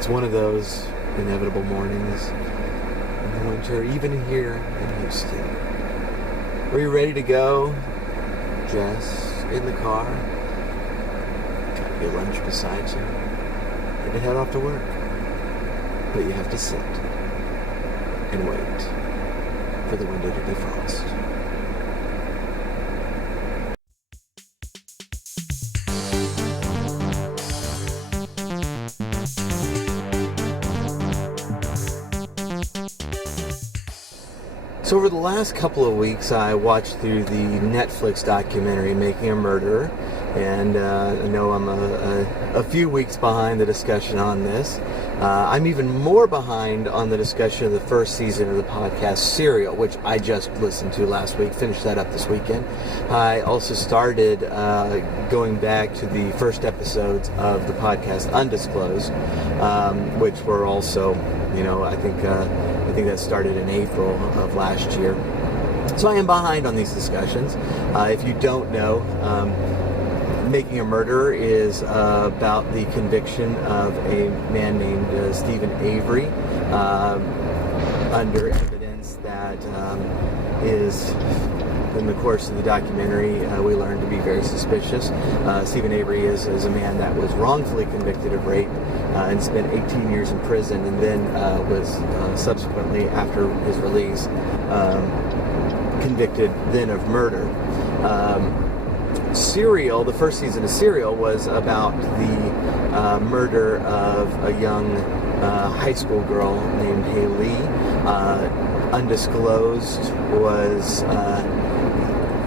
It's one of those inevitable mornings in the winter, even here in Houston. Are you ready to go? Just in the car, got your lunch beside you, ready to head off to work. But you have to sit and wait for the window to defrost. So over the last couple of weeks, I watched through the Netflix documentary Making a Murderer, and I know I'm a few weeks behind the discussion on this. I'm even more behind on the discussion of the first season of the podcast Serial, which I just listened to last week, finished that up this weekend. I also started going back to the first episodes of the podcast Undisclosed, which were also, I think that started in April of last year. So I am behind on these discussions. If you don't know, Making a Murderer is about the conviction of a man named Stephen Avery under evidence that is, in the course of the documentary, we learned to be very suspicious. Stephen Avery is a man that was wrongfully convicted of rape and spent 18 years in prison, and then was subsequently, after his release, convicted then of murder. Serial, the first season of Serial, was about the murder of a young high school girl named Haley. Undisclosed was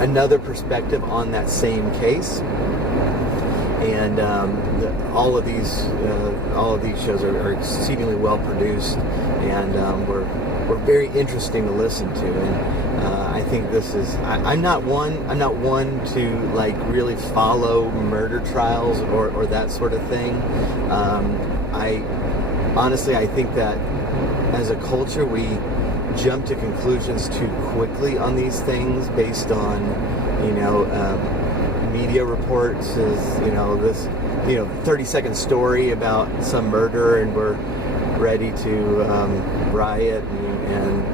another perspective on that same case, and all of these shows are exceedingly well produced, and were very interesting to listen to. And I think this is. I'm not one to like really follow murder trials or that sort of thing. I think that as a culture we jump to conclusions too quickly on these things based on, media reports. Is this 30-second story about some murder, and we're ready to riot and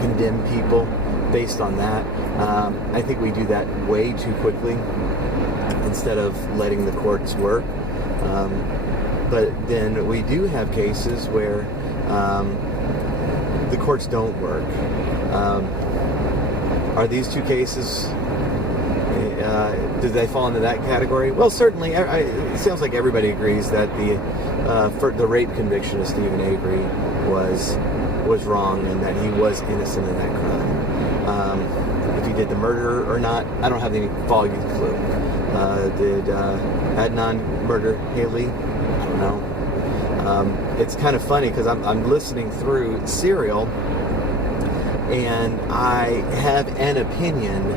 condemn people based on that. I think we do that way too quickly instead of letting the courts work. But then we do have cases where the courts don't work. Are these two cases, do they fall into that category? Well, certainly. It sounds like everybody agrees that the rape conviction of Stephen Avery was wrong, and that he was innocent of that crime. If he did the murder or not, I don't have any foggy clue. Did Adnan murder Haley? I don't know. It's kind of funny because I'm listening through Serial, and I have an opinion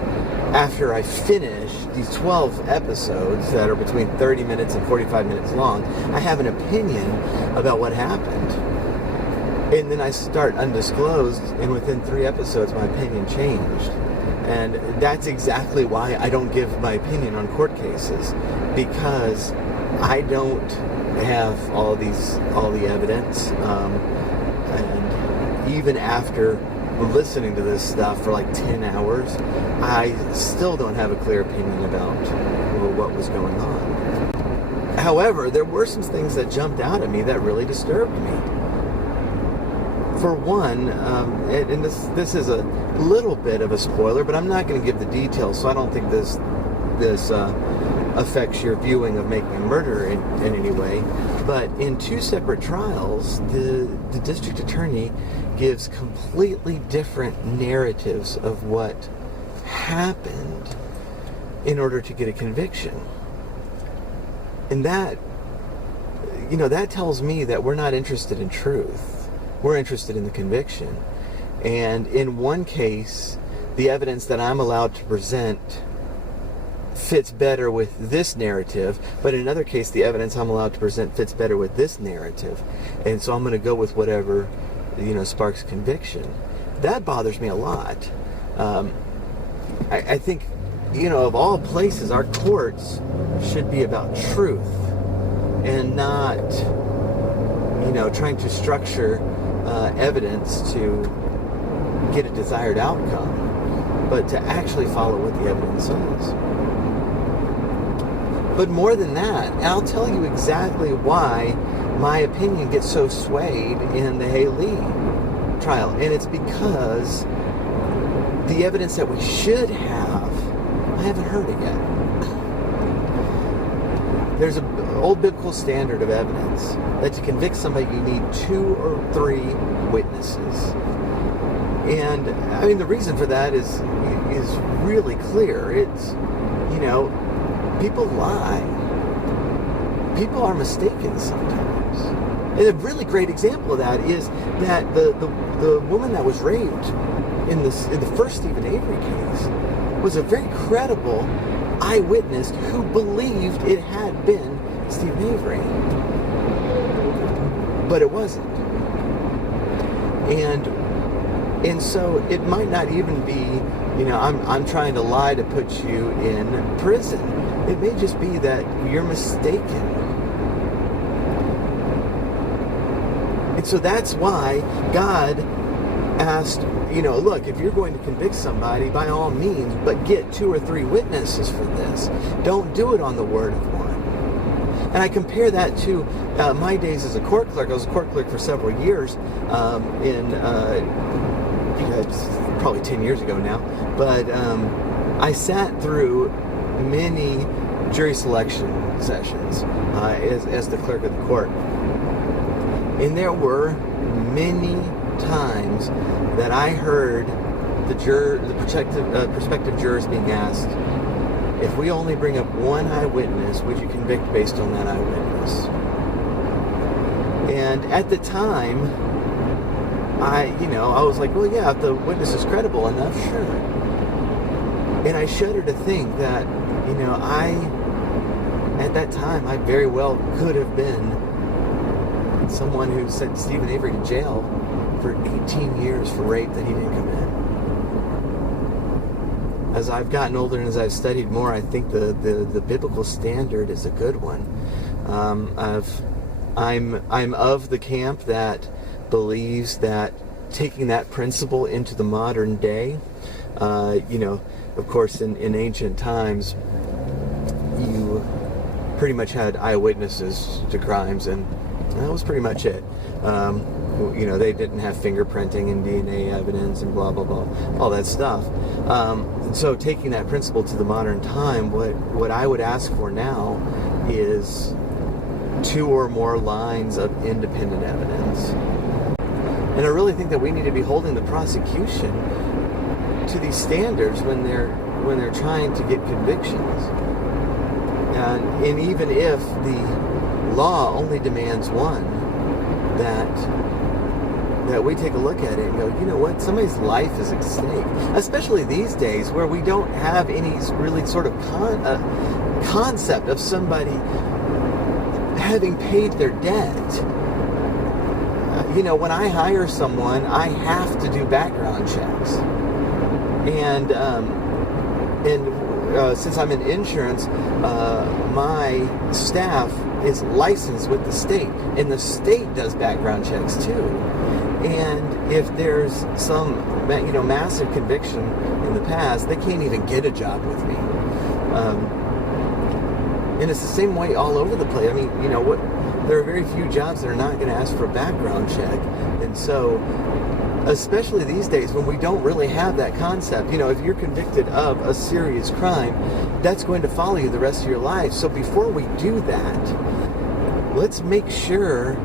after I finish these 12 episodes that are between 30 minutes and 45 minutes long. I have an opinion about what happened. And then I start Undisclosed, and within 3 episodes, my opinion changed. And that's exactly why I don't give my opinion on court cases, because I don't have all the evidence. And even after listening to this stuff for like 10 hours, I still don't have a clear opinion about what was going on. However, there were some things that jumped out at me that really disturbed me. For one, and this is a little bit of a spoiler, but I'm not going to give the details, so I don't think this affects your viewing of Making a Murderer in any way. But in 2 separate trials, the district attorney gives completely different narratives of what happened in order to get a conviction. And that tells me that we're not interested in truth. We're interested in the conviction. And in one case, the evidence that I'm allowed to present fits better with this narrative, but in another case, the evidence I'm allowed to present fits better with this narrative. And so I'm going to go with whatever, sparks conviction. That bothers me a lot. I think, of all places, our courts should be about truth. and not, trying to structure evidence to get a desired outcome, but to actually follow what the evidence says. But more than that, I'll tell you exactly why my opinion gets so swayed in the Haley trial. And it's because the evidence that we should have, I haven't heard it yet. There's an old biblical standard of evidence that to convict somebody you need 2 or 3 witnesses. And I mean, the reason for that is really clear. It's, people lie. People are mistaken sometimes. And a really great example of that is that the woman that was raped in the first Stephen Avery case was a very credible eyewitness who believed it had been Stephen Avery. But it wasn't. And so it might not even be, I'm trying to lie to put you in prison. It may just be that you're mistaken. And so that's why God asked, look, if you're going to convict somebody, by all means, but get 2 or 3 witnesses for this. Don't do it on the word of one. And I compare that to my days as a court clerk. I was a court clerk for several years it's probably 10 years ago now. But I sat through many jury selection sessions as the clerk of the court. And there were many times that I heard the prospective jurors being asked, if we only bring up one eyewitness, would you convict based on that eyewitness? And at the time, I was like, well, yeah, if the witness is credible enough, sure. And I shudder to think that, at that time, I very well could have been someone who sent Stephen Avery to jail for 18 years for rape that he didn't commit. As I've gotten older and as I've studied more, I think the biblical standard is a good one. I'm of the camp that believes that taking that principle into the modern day, of course, in ancient times, you pretty much had eyewitnesses to crimes, and that was pretty much it. They didn't have fingerprinting and DNA evidence and blah, blah, blah, all that stuff. So taking that principle to the modern time, what I would ask for now is 2 or more lines of independent evidence. And I really think that we need to be holding the prosecution to these standards when they're trying to get convictions. And even if the law only demands one, that we take a look at it and go, you know what, somebody's life is at stake. Especially these days where we don't have any really sort of concept of somebody having paid their debt. When I hire someone, I have to do background checks. And since I'm in insurance, my staff is licensed with the state, and the state does background checks too. And if there's some, massive conviction in the past, they can't even get a job with me. And it's the same way all over the place. I mean, there are very few jobs that are not going to ask for a background check. And so, especially these days when we don't really have that concept, if you're convicted of a serious crime, that's going to follow you the rest of your life. So before we do that, let's make sure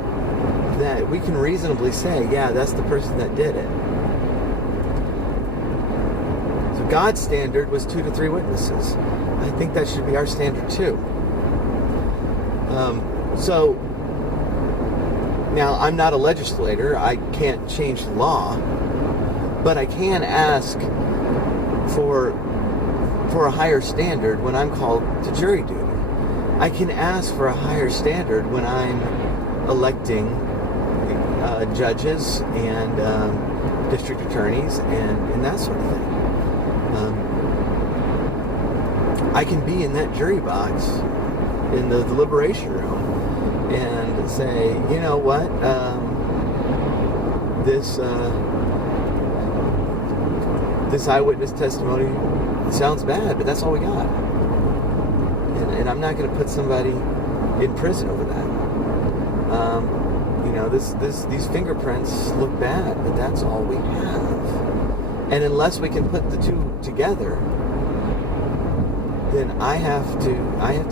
that we can reasonably say, yeah, that's the person that did it. So God's standard was 2 to 3 witnesses. I think that should be our standard too. So now I'm not a legislator. I can't change the law, but I can ask for a higher standard when I'm called to jury duty. I can ask for a higher standard when I'm electing judges and district attorneys and that sort of thing. I can be in that jury box in the deliberation room and say, you know what, this eyewitness testimony sounds bad, but that's all we got. And I'm not going to put somebody in prison over that. These fingerprints look bad, but that's all we have. And unless we can put the two together, then I have to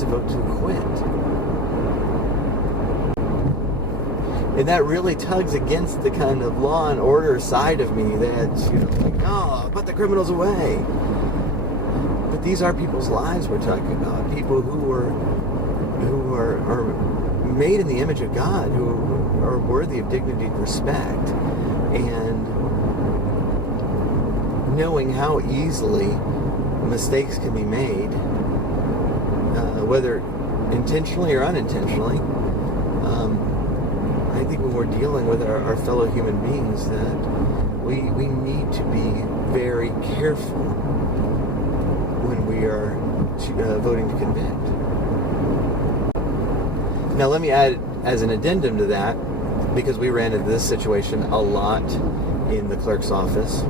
vote to acquit. And that really tugs against the kind of law and order side of me that's, no, put the criminals away. But these are people's lives we're talking about. People who are made in the image of God, who are worthy of dignity and respect. And knowing how easily mistakes can be made, whether intentionally or unintentionally, I think when we're dealing with our fellow human beings, that we need to be very careful when we are voting to convict. Now, let me add as an addendum to that, because we ran into this situation a lot in the clerk's office.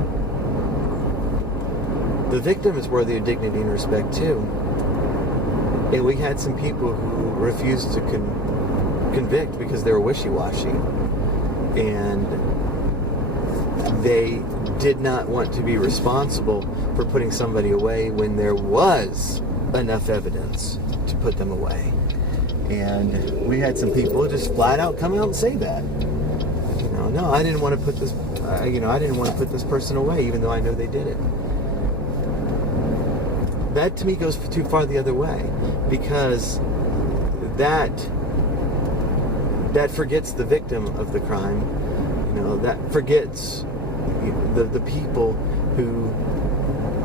The victim is worthy of dignity and respect too. And we had some people who refused to convict because they were wishy-washy. And they did not want to be responsible for putting somebody away when there was enough evidence to put them away. And we had some people just flat out come out and say that. No, I didn't want to put this, I didn't want to put this person away, even though I know they did it. That to me goes too far the other way, because that forgets the victim of the crime. That forgets the people who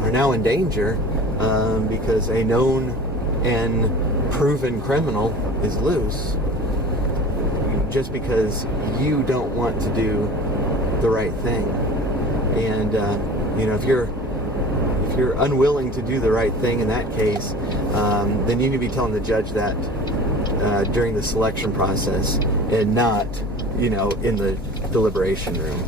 are now in danger because a known and proven criminal is loose, just because you don't want to do the right thing. And if you're unwilling to do the right thing in that case, then you need to be telling the judge that during the selection process, and not in the deliberation room.